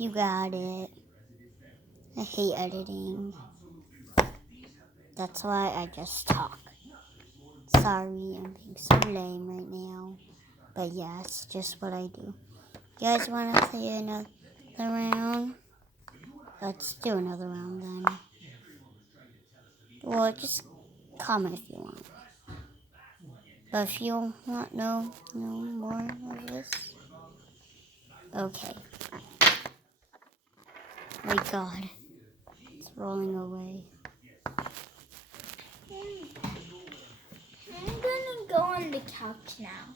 You got it. I hate editing. That's why I just talk. Sorry, I'm being so lame right now. But yeah, it's just what I do. You guys want to play another round? Let's do another round then. Well, just comment if you want. But if you want no more of this, okay. My God, it's rolling away. I'm gonna go on the couch now.